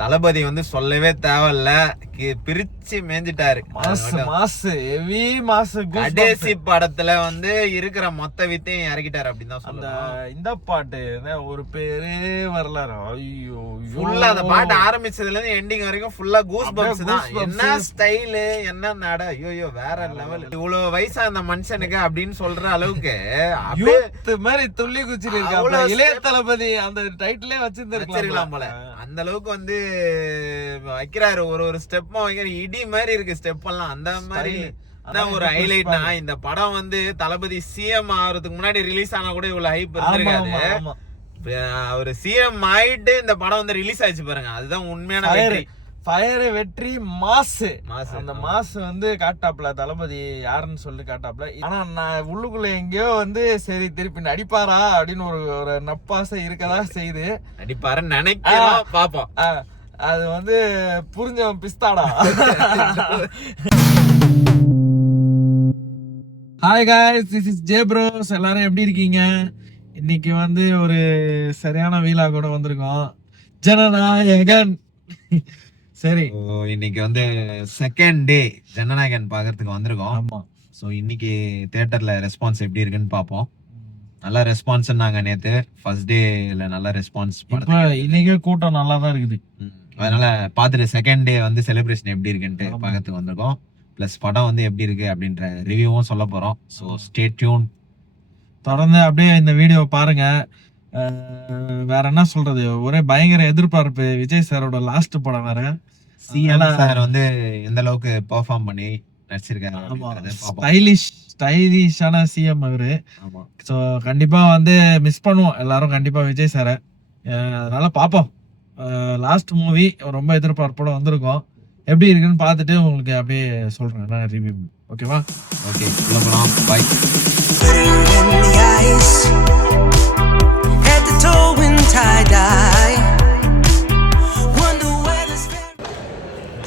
தளபதி வந்து சொல்லவே தேவையில்ல, பிரிச்சு மேஞ்சிட்டாரு. கடைசி படத்துல வந்து இருக்கிற மொத்த வித்தையும் இறக்கிட்டாரு அப்படின்னு தான் சொல்லலாம். இந்த பாட்டு ஒரு பேரே வரல. ஐயோ, ஃபுல்லா அந்த பாட்டு ஆரம்பிச்சதுல இருந்து எண்டிங் வரைக்கும் ஃபுல்லா கூஸ் பம்ப்ஸ் தான். என்ன ஸ்டைலு, என்ன நட, ஐயோ வேற லெவல். இவ்வளவு வயசா அந்த மனுஷனுக்கு அப்படின்னு சொல்ற அளவுக்கு மாதிரி துள்ளி குச்சிட்டு இருக்காங்க. இளைய தளபதி அந்த டைட்டிலே வச்சிருந்திருக்கலாம் போல. அந்த அளவுக்கு வந்து வைக்கிறாரு. ஒரு ஸ்டெப்பும் வைக்கிற இடி மாதிரி இருக்கு ஸ்டெப் எல்லாம். அந்த மாதிரி ஒரு ஹைலைட்னா, இந்த படம் வந்து தளபதி சிஎம் ஆகிறதுக்கு முன்னாடி ரிலீஸ் ஆனா கூட இவ்வளவு ஹைப் இருந்திருக்காது. ஒரு சிஎம் ஆயிட்டு இந்த படம் வந்து ரிலீஸ் ஆயிடுச்சு பாருங்க, அதுதான் உண்மையான வெற்றி. ஃபயர் வெற்றி மாசு. அந்த மாசு வந்து காட்டாப்ல தளபதி யாருன்னு சொல்லி காட்டாப்ல. ஆனா நான் உள்ளுக்குள்ள எங்கேயோ வந்து சரி திருப்பி நடிப்பாரா அப்படின்னு ஒரு நப்பாசை இருக்கதா செய்து. நடிப்பாருன்னு நினைக்கிறோம், பாப்போம். அது வந்து புரிஞ்சவன் பிஸ்தாடா. Hi guys, this is J Bros. எல்லாரும் எப்படி இருக்கீங்க? இன்னைக்கு வந்து ஒரு சரியான வீலா கூட வந்திருக்கோம். ஜனநாயகன். சரி, இன்னைக்கு வந்து செகண்ட் டே ஜனநாயகன் பாக்குறதுக்கு வந்திருக்கோம். ஆமா. ஸோ இன்னைக்கு தியேட்டர்ல ரெஸ்பான்ஸ் எப்படி இருக்குன்னு பார்ப்போம். நல்ல ரெஸ்பான்ஸ் நாங்க நேத்து ஃபர்ஸ்ட் டேல நல்ல ரெஸ்பான்ஸ். இன்னைக்கு கூட்டம் நல்லா தான் இருக்குது. அதனால பார்த்துட்டு செகண்ட் டே வந்து செலிப்ரேஷன் எப்படி இருக்குன்ட்டு பார்க்கறதுக்கு வந்திருக்கோம். பிளஸ் படம் வந்து எப்படி இருக்கு அப்படின்ற ரிவ்யூவும் சொல்ல போறோம். So stay tune. தொடர்ந்து அப்படியே இந்த வீடியோ பாருங்க. வேற என்ன சொல்றது, ஒரே பயங்கர எதிர்பார்ப்பு. விஜய் சாரோட லாஸ்ட் படம் வேற. சிஎம் சார் வந்து எந்த அளவுக்கு பெர்ஃபார்ம் பண்ணி நடிச்சிருக்காரு. ஸ்டைலிஷான சிஎம் அவரு. ஸோ கண்டிப்பா வந்து மிஸ் பண்ணுவோம் எல்லாரும் கண்டிப்பா விஜய் சாரை. அதனால பார்ப்போம். லாஸ்ட் மூவி ரொம்ப எதிர்பார்ப்போட வந்திருக்கோம். எப்படி இருக்குன்னு பார்த்துட்டு உங்களுக்கு அப்படியே சொல்றேன் நான் ரிவ்யூ. ஓகேவா? ஓகே, போலாம். பை.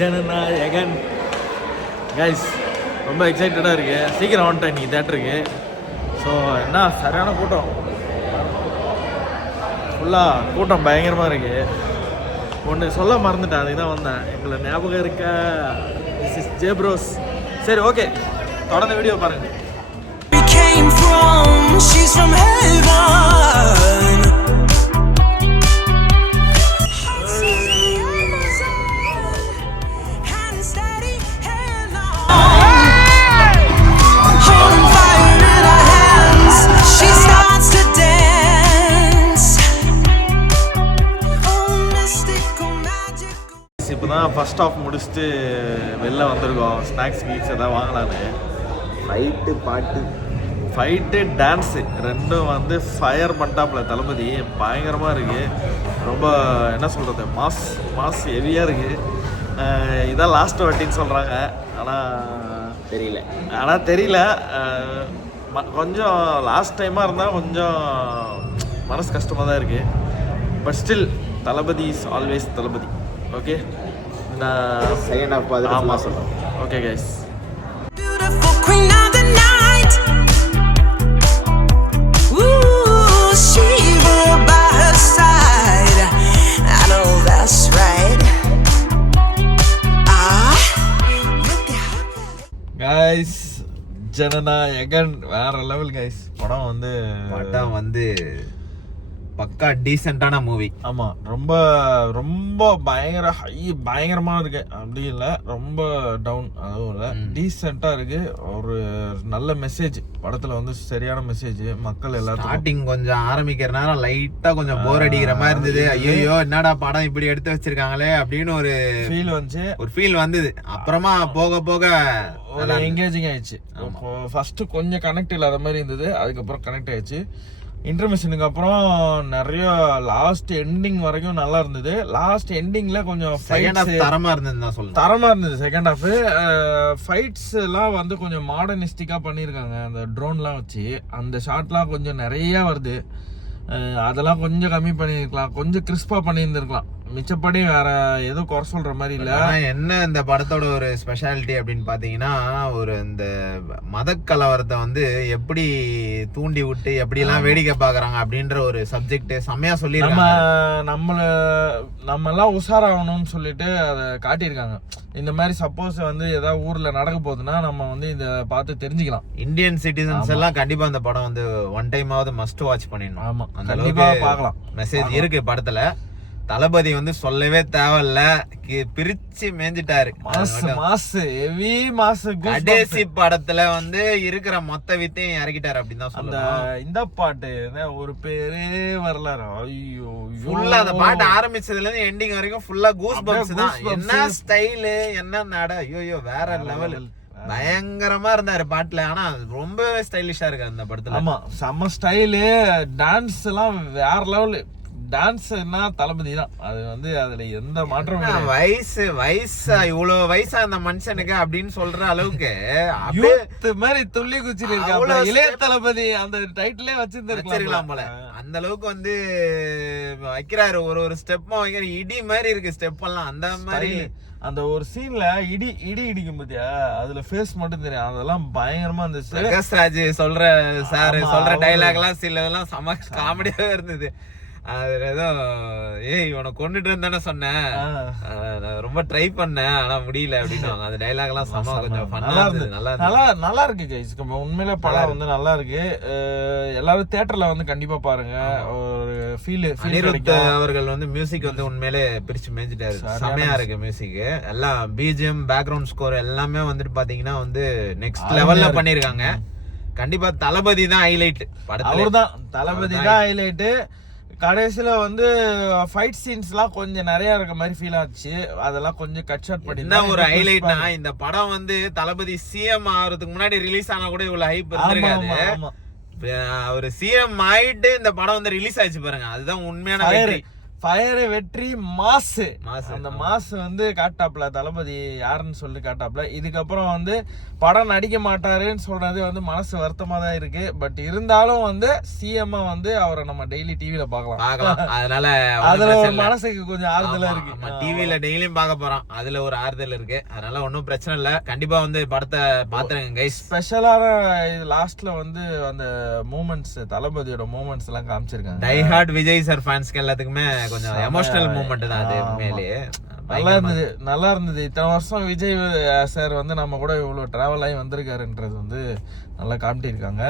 ஜனநாயகன் கைஸ், ரொம்ப எக்ஸைட்டடாக இருக்கு. சீக்கிரம் வந்துட்டேன் இன்னைக்கு தேட்டருக்கு. ஸோ என்ன சரியான கூட்டம், ஃபுல்லாக கூட்டம் பயங்கரமாக இருக்கு. ஒன்று சொல்ல மறந்துட்டேன், அதுக்கு தான் வந்தேன். எங்களை ஞாபகம் இருக்க. This is J bros. சரி, ஓகே, தொடர்ந்து வீடியோ பாருங்க. இப்போ தான் ஃபர்ஸ்ட் ஆஃப் முடிச்சுட்டு வெளில வந்திருக்கோம். ஸ்நாக்ஸ் கீக்ஸ் எதாவது வாங்கலான்னு. ஃபைட்டு டான்ஸு ரெண்டும் வந்து ஃபயர் பண்ணிட்டாப்ல தளபதி. பயங்கரமாக இருக்குது. ரொம்ப என்ன சொல்கிறது, மாஸ் ஹெவியாக இருக்குது. இதான் லாஸ்ட் வட்டின்னு சொல்கிறாங்க. ஆனால் தெரியல. கொஞ்சம் லாஸ்ட் டைமாக இருந்தால் கொஞ்சம் மனசு கஷ்டமாக தான் இருக்குது. But still Thalapathy is always Thalapathy. Okay, நான் செகண்ட் ஹாஃப் பார்த்துட்டு சொல்கிறேன். Okay guys. கைஸ், ஜனநாயகன் வேற லெவல் கைஸ். படம் வந்து பக்கா டீசென்டான மூவி. ஆமா, ரொம்ப ரொம்ப பயங்கரமா இருக்கு. அப்படி இல்ல ரொம்ப டவுன், அதுவும் இல்ல, டீசென்டா இருக்கு. ஒரு நல்ல மெசேஜ் படத்துல வந்து, சரியான மெசேஜ். மக்கள் எல்லாரும் ஸ்டார்டிங் கொஞ்சம் ஆரம்பிக்கிறனால லைட்டா கொஞ்சம் போர் அடிக்கிற மாதிரி இருந்தது. ஐயோ என்னடா படம் இப்படி எடுத்து வச்சிருக்காங்களே அப்படின்னு ஒரு ஃபீல் வந்தது. அப்புறமா போக போக எங்கேஜிங் ஆயிடுச்சு. ஃபர்ஸ்ட் கொஞ்சம் கனெக்ட் இல்லாத மாதிரி இருந்தது, அதுக்கப்புறம் கனெக்ட் ஆயிடுச்சு. இன்டர்மிஷனுக்கு அப்புறம் நிறைய லாஸ்ட் எண்டிங் வரைக்கும் நல்லா இருந்தது. லாஸ்ட் எண்டிங்ல கொஞ்சம் தரமா இருந்தது செகண்ட் ஹாஃப். ஃபைட்ஸ் எல்லாம் வந்து கொஞ்சம் மாடர்னிஸ்டிக்கா பண்ணியிருக்காங்க. அந்த ட்ரோன்லாம் வச்சு அந்த ஷாட்லாம் கொஞ்சம் நிறைய வருது. அதெல்லாம் கொஞ்சம் கம்மி பண்ணியிருக்கலாம், கொஞ்சம் கிறிஸ்பா பண்ணியிருந்திருக்கலாம். மிச்சப்படி வேற எதுவும் குறை சொல்ற மாதிரி இல்ல. ஆனா என்ன இந்த படத்தோட ஒரு ஸ்பெஷாலிட்டி அப்படின்னு பாத்தீங்கன்னா, ஒரு இந்த மத கலவரத்தை வந்து எப்படி தூண்டி விட்டு எப்படி எல்லாம் வேடிக்கை பாக்குறாங்க அப்படின்ற ஒரு சப்ஜெக்ட் செம்மையா சொல்லிருக்காங்க. நம்ம எல்லாம் உஷாராகணும்னு சொல்லிட்டு அதை காட்டியிருக்காங்க. இந்த மாதிரி சப்போஸ் வந்து ஏதாவது ஊர்ல நடக்க போகுதுன்னா நம்ம வந்து இத பார்த்து தெரிஞ்சுக்கலாம். இந்தியன் சிட்டிசன்ஸ் எல்லாம் கண்டிப்பா இந்த படம் வந்து ஒன் டைம் ஆவது மஸ்ட் வாட்ச் பண்ணிடணும். ஆமா, அந்த கண்டிப்பா அளவுக்கு பார்க்கலாம். மெசேஜ் இருக்கு படத்துல. தளபதி வந்து சொல்லவே தேவையில்ல, பிரிச்சு மேஞ்சிட்டாரு. கடைசி படத்துல வந்து இருக்கிற மொத்த வித்தையும் இறக்கிட்டாரு அப்படின்னு தான் சொல்லலாம். இந்த பாட்டு ஒரு பேரே வரல. ஐயோ, ஃபுல்லா அந்த பாட்டு ஆரம்பிச்சதுல இருந்து எண்டிங் வரைக்கும் ஃபுல்லா கூஸ் பம்ப்ஸ் தான். என்ன ஸ்டைலு, என்ன நட, ஐயோ வேற லெவல். பயங்கரமா இருந்தாரு பாட்டுல. ஆனா ரொம்பவே ஸ்டைலிஷா இருக்கு அந்த படத்துல. ஆமா, செம்ம ஸ்டைலு. டான்ஸ் எல்லாம் வேற லெவல். டான்ஸ்னா தளபதி தான். அது வந்து அதுல எந்த மாற்றமும் வயசா இவ்வளவு வயசா அந்த மனுஷனுக்கு அப்படின்னு சொல்ற அளவுக்கு மாதிரி துள்ளி குச்சிட்டு இருக்காங்க. இளைய தளபதி அந்த டைட்டிலே வச்சிருந்திருக்கலாம் போல. அந்த அளவுக்கு வந்து வைக்கிறாரு. ஒரு ஸ்டெப்பும் வைக்கிற இடி மாதிரி இருக்கு ஸ்டெப் எல்லாம். அந்த மாதிரி அந்த ஒரு சீன்ல இடி இடிக்கும் பத்தியா, அதுல ஃபேஸ் மட்டும் தெரியும். அதெல்லாம் பயங்கரமா இருந்துச்சு. ராஜ் சொல்ற டைலாக் எல்லாம் சிலதெல்லாம் செம காமெடியாவே இருந்தது. அதுல ஏதோ இவனை கொண்டுட்டு இருந்தானே சொன்னேன், ரொம்ப ட்ரை பண்ணேன் ஆனா முடியல அப்படின்னு. அந்த டைலாக் எல்லாம் செம கொஞ்சம் நல்லா இருந்தது. நல்லா இருக்கு கைஸ். உண்மையிலே படம் வந்து நல்லா இருக்கு. எல்லாரும் தியேட்டர்ல வந்து கண்டிப்பா பாருங்க. ஒரு ஃபீல். அனிருத் அவர்கள் வந்து மியூசிக் வந்து உண்மையிலே பிரிச்சு மேய்ஞ்சிட்டாரு. செமையா இருக்கு மியூசிக் எல்லாம். பிஜிஎம், பேக்ரவுண்ட் ஸ்கோர் எல்லாமே வந்துட்டு பாத்தீங்கன்னா வந்து நெக்ஸ்ட் லெவல்ல பண்ணிருக்காங்க. கண்டிப்பா தளபதி தான் ஹைலைட் படத்துல. அவர்தான் தளபதி தான் ஹைலைட். கடைசியில வந்து ஃபைட் சீன்ஸ்லாம் கொஞ்சம் நிறைய இருக்க மாதிரி ஃபீல் ஆச்சு. அதெல்லாம் கொஞ்சம் கட் ஷாட் பண்ணி. என்ன ஒரு ஹைலைட்னா, இந்த படம் வந்து தளபதி சிஎம் ஆகிறதுக்கு முன்னாடி ரிலீஸ் ஆனா கூட இவ்வளவு ஹைப் இருந்திருக்காது. ஒரு சிஎம் ஆயிட்டு இந்த படம் வந்து ரிலீஸ் ஆயிடுச்சு பாருங்க. அதுதான் உண்மையான வெற்றி. ஃபயர் வெற்றி மாஸ். அந்த மாஸ் வந்து காட்டாப்ல தளபதி யாருன்னு சொல்லி காட்டாப்ல. இதுக்கப்புறம் வந்து படம் நடிக்க மாட்டாருன்னு சொல்றது வந்து மனசு வருத்தமா தான் இருக்கு. பட் இருந்தாலும் வந்து சிஎம் வந்து அவரை நம்ம டெய்லி டிவில பார்க்கலாம். அதனால அதுல ஒரு மனசுக்கு கொஞ்சம் ஆறுதலா இருக்கு. டிவில டெய்லியும் பார்க்க போறோம். அதுல ஒரு ஆறுதல் இருக்கு. அதனால ஒன்னும் பிரச்சனை இல்ல. கண்டிப்பா வந்து படத்தை பாத்துருங்க கைஸ். ஸ்பெஷலான லாஸ்ட்ல வந்து அந்த மூமெண்ட்ஸ், தளபதியோட மூமெண்ட்ஸ் எல்லாம் காமிச்சிருக்காங்க. டை ஹார்ட் விஜய் சார் ஃபேன்ஸ்க்கு எல்லாத்துக்குமே கொஞ்சம் எமோஷனல் மூமெண்ட் தான் அது. உண்மையிலேயே நல்லா இருந்தது. இத்தனை வருஷம் விஜய் சார் வந்து நம்ம கூட இவ்வளவு டிராவல் ஆகி வந்திருக்காருன்றது வந்து நல்லா காமிட்டிருக்காங்க.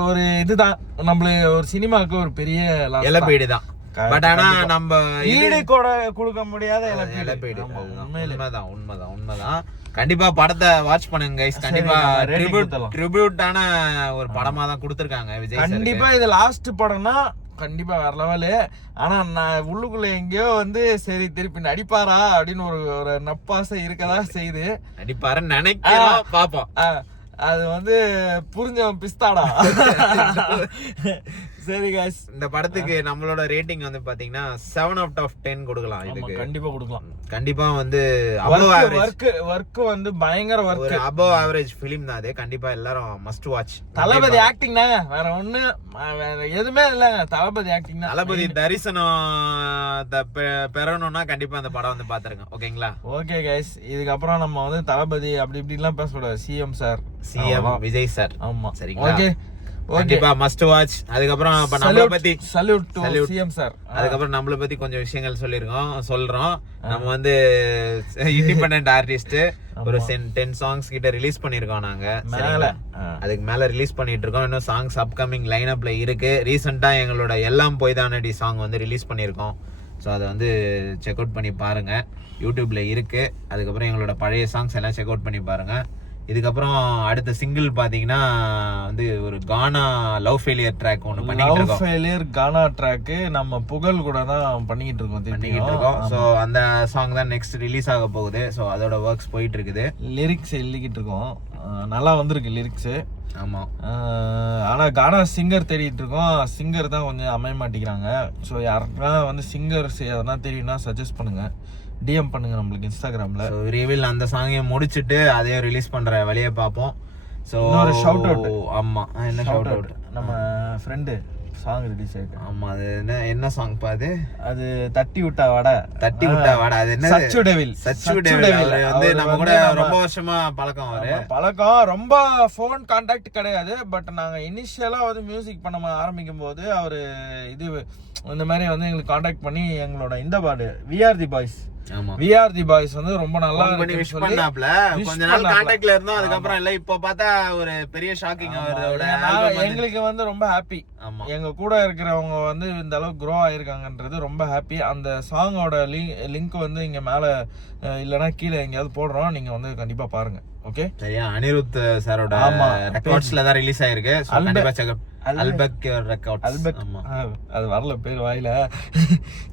ஒரு இதுதான் நம்மள ஒரு சினிமாவுக்கு ஒரு பெரிய இழப்பீடு தான். பட் ஆனா நம்ம ஈடு கூட கொடுக்க முடியாத இழப்பீடு. உண்மைதான். கண்டிப்பா படத்தை வாட்ச் பண்ணுங்க கைஸ். கண்டிப்பா ட்ரிபியூட்டான ஒரு படமா தான் கொடுத்திருக்காங்க விஜய். கண்டிப்பா இது லாஸ்ட் படம்னா கண்டிப்பா வேற லெவலு. ஆனா நான் உள்ளுக்குள்ள எங்கேயோ வந்து சரி திருப்பி நடிப்பாரா அப்படின்னு ஒரு நப்பாசை இருக்கதான் செய்யுது. நடிப்பாருன்னு நினைக்கிறோம், பாப்போம். அது வந்து புரிஞ்சவன் பிஸ்தாடா. சரி गाइस, இந்த படத்துக்கு நம்மளோட ரேட்டிங் வந்து பாத்தீங்கன்னா 7 out of 10 கொடுக்கலாம். இதுக்கு கண்டிப்பா கொடுக்கலாம். கண்டிப்பா வந்து above average வர்க் வந்து பயங்கர வர்க். ஒரு above average ஃபிலிம் தான் அது. கண்டிப்பா எல்லாரும் மஸ்ட் வாட்ச். தளபதி ஆக்டிங் தாங்க, வேற ஒண்ணு வேற எதுமே இல்லங்க. தளபதி ஆக்டிங் தான். தளபதி தரிசனம் பெறணும்னா கண்டிப்பா அந்த படம் வந்து பாத்துருங்க. ஓகேங்களா? ஓகே गाइस, இதுக்கு அப்புறம் நம்ம வந்து தளபதி அப்படி இப்படி எல்லாம் பேசக்கூடாது. CM sir, CM Vijay sir. ஆமா, சரிங்களா? ஓகே, கண்டிப்பா மஸ்ட் வாட்ச். அதுக்கப்புறம் இப்ப நம்மள பத்தி சல்யூட் டு சிஎம் சார். அதுக்கப்புறம் நம்மள பத்தி கொஞ்சம் விஷயங்கள் சொல்றோம். நம்ம வந்து இண்டிபெண்டன்ட் ஆர்டிஸ்ட். ஒரு 10 சாங்ஸ் கிட்ட ரிலீஸ் பண்ணிருக்கோம் நாங்க. அதுக்கு மேல ரிலீஸ் பண்ணிட்டு இருக்கோம். இன்னும் சாங்ஸ் அப்கமிங் லைன் அப்ல இருக்கு. ரீசெண்டா எங்களோட எல்லாம் போய் தானடி சாங் வந்து ரிலீஸ் பண்ணிருக்கோம். ஸோ அதை வந்து செக் அவுட் பண்ணி பாருங்க, யூடியூப்ல இருக்கு. அதுக்கப்புறம் எங்களோட பழைய சாங்ஸ் எல்லாம் செக் அவுட் பண்ணி பாருங்க. இதுக்கப்புறம் அடுத்த சிங்கிள் பாத்தீங்கன்னா வந்து ஒரு கானா லவ் ஃபெயிலியர் ட்ராக் ஒன்னு பண்ணிட்டு இருக்கோம். லவ் ஃபெயிலியர் கானா ட்ராக் நம்ம புகழ் கூட தான் பண்ணிக்கிட்டு இருக்கோம். ஸோ அந்த சாங் தான் நெக்ஸ்ட் ரிலீஸ் ஆக போகுது. ஸோ அதோட ஒர்க்ஸ் போயிட்டு இருக்குது. லிரிக்ஸ் எழுதிக்கிட்டு இருக்கோம். நல்லா வந்திருக்கு லிரிக்ஸ். ஆமா, ஆனா கானா சிங்கர் தேடிட்டு இருக்கோம். சிங்கர் தான் கொஞ்சம் அமைய மாட்டேங்கிறாங்க. ஸோ யாருன்னா வந்து சிங்கர்ஸ் எதனா தெரியும்னா சஜஸ்ட் பண்ணுங்க, டிஎம் பண்ணுங்க நம்மளுக்கு இன்ஸ்டாகிராம்ல. விரைவில் அந்த சாங்கையும் முடிச்சிட்டு அதையும் ரிலீஸ் பண்ற வழியை பார்ப்போம். ஸோ ஒரு ஷவுட் அவுட். ஆமா, என்ன ஷவுட் அவுட்? நம்ம ஃப்ரெண்டு சாங் ரிலீஸ் ஆயிருக்கு. ஆமா அது என்ன சாங் பாது? அது தட்டி விட்டா வாடா. தட்டி விட்டா வாடா. அது என்ன? சச்சு டெவில். சச்சு டெவில் வந்து நம்ம கூட ரொம்ப வருஷமா பழக்கம். பழக்கம் ரொம்ப ஃபோன் கான்டாக்ட் கிடையாது. பட் நாங்க இனிஷியலா வந்து மியூசிக் பண்ண ஆரம்பிக்கும் போது அவரு இது இந்த மாதிரி வந்து எங்களுக்கு கான்டாக்ட் பண்ணி எங்களோட இந்த பாடு விஆர்தி பாய்ஸ் வந்து ரொம்ப நல்லா விஷ் பண்ணாப்ல. கொஞ்ச நாள் கான்டாக்ட்ல இருந்தோம். அதுக்கப்புறம் இல்ல இப்போ பார்த்தா ஒரு பெரிய ஷாக்கிங் எங்களுக்கு வந்து ரொம்ப ஹாப்பி. எங்க கூட இருக்கிறவங்க வந்து இந்த அளவுக்கு க்ரோ ஆயிருக்காங்கன்றது ரொம்ப ஹாப்பி. அந்த சாங்கோட லிங்க் வந்து இங்க மேல இல்லனா கீழே எங்கயாவது போடுறோம். நீங்க வந்து கண்டிப்பா பாருங்க. ஓகே சரியா? அனிருத் சாரோட ரெக்கார்ட்ஸ்ல தான் ரிலீஸ் ஆயிருக்கு. கண்டிப்பா செக் அல்பக் ரெக்கார்ட்ஸ். அது வரல பேர் வாயில.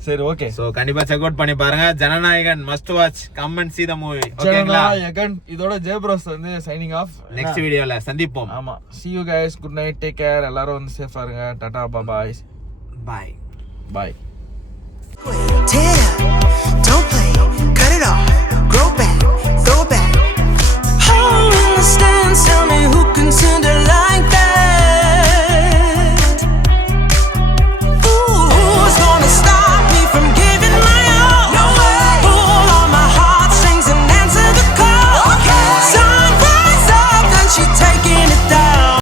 சரி ஓகே. சோ கண்டிப்பா செக் அவுட் பண்ணி பாருங்க. Jananayagan must watch. Come and see the movie. Jananayagan இதோட ஜெயப்ரோஸ் வந்து சைனிங் ஆஃப். நெக்ஸ்ட் வீடியோல சந்திப்போம். ஆமா. see you guys. good night. take care. எல்லாரும் வந்து சேஃபா இருங்க. Tata. bye bye. bye bye.